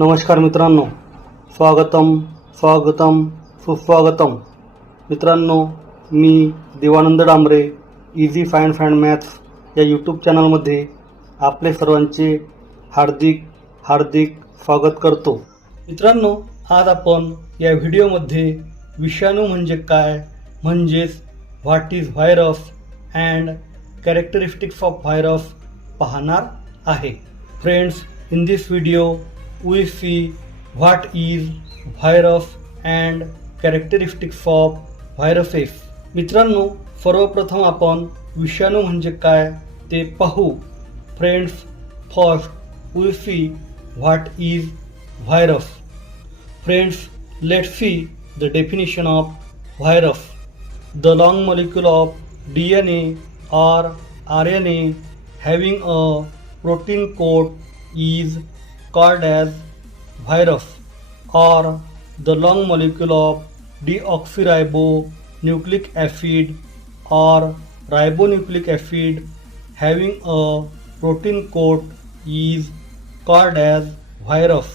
नमस्कार मित्रांनो. स्वागतम स्वागतम सुस्वागतम. मित्रांनो मी Devanand Dambare easy fine fine maths या यूट्यूब चॅनलमध्ये आपले सर्वांचे हार्दिक हार्दिक स्वागत करतो. मित्रांनो आज आपण या व्हिडिओमध्ये विषाणू म्हणजे काय म्हणजेच what is virus and characteristics of virus पाहणार आहे. Friends in this video we see what is virus and characteristics of viruses. मित्रांनो सर्वप्रथम आपण विषाणू म्हणजे काय ते पाहू friends first we see what is virus friends let see the definition of virus the long molecule of D N A or R N A having a protein coat is called as virus or the long molecule of deoxyribonucleic acid or ribonucleic acid having a protein coat is called as virus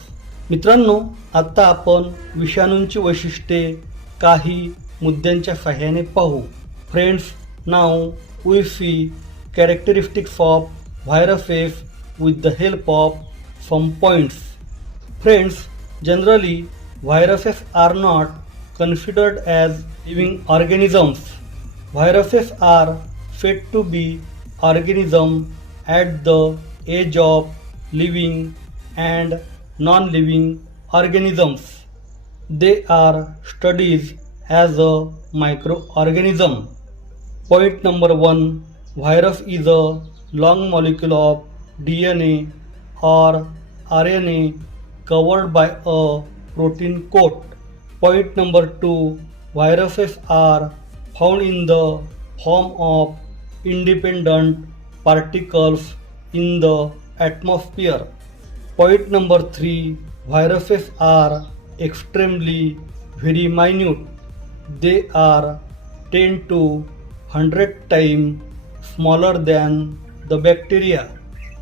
मित्रांनो आत्ता आपण विषाणूंची वैशिष्ट्ये काही मुद्द्यांच्या सहाय्याने पाहू friends now we see characteristics of viruses with the help of some points. Friends, generally, viruses are not considered as living organisms. Viruses are said to be organisms at the age of living and non-living organisms. They are studied as a microorganism. Point number one virus is a long molecule of DNA or RNA covered by a protein coat. Point number two viruses are found in the form of independent particles in the atmosphere. Point number three viruses are extremely very minute. They are 10 to 100 times smaller than the bacteria.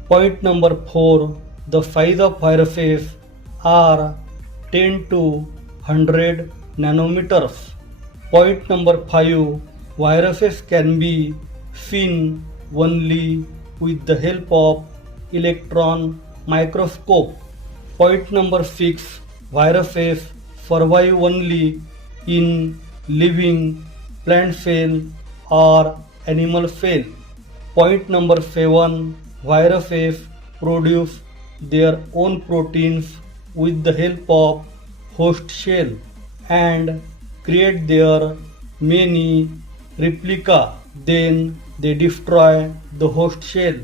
Point number 4 The size of viruses are 10 to 100 nanometers. Point number 5 Viruses can be seen only with the help of electron microscope. Point number 6 Viruses survive only in living plant cell or animal cell. Point number 7 viruses produce their own proteins with the help of host shell and create their many replica. Then they destroy the host shell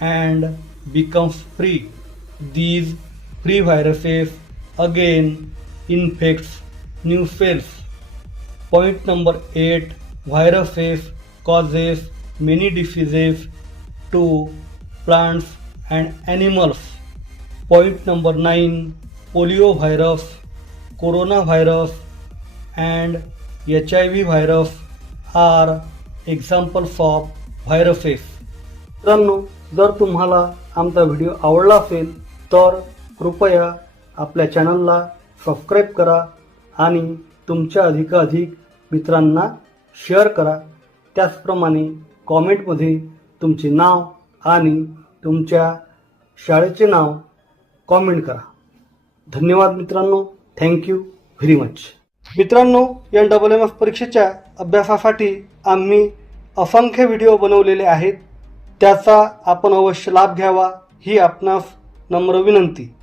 and becomes free. These free viruses again infects new cells. Point number 8 viruses causes many diseases to plants and animals. Point number nine polio virus corona virus and H I V virus are examples of viruses मित्रांनो जर तुम्हाला आमचा video आवडला असेल तर कृपया आपल्या चॅनलला सबस्क्राईब करा आणि तुमच्या अधिकाधिक मित्रांना शेअर करा. त्याचप्रमाणे कॉमेंटमध्ये तुमचे नाव आणि तुमच्या शाळेचे नाव कॉमेंट करा. धन्यवाद मित्रांनो. थँक्यू व्हेरी मच मित्रांनो या डबल एम एफ परीक्षेच्या अभ्यासासाठी आम्ही असंख्य व्हिडिओ बनवलेले आहेत. त्याचा आपण अवश्य लाभ घ्यावा ही आपणास नम्र विनंती.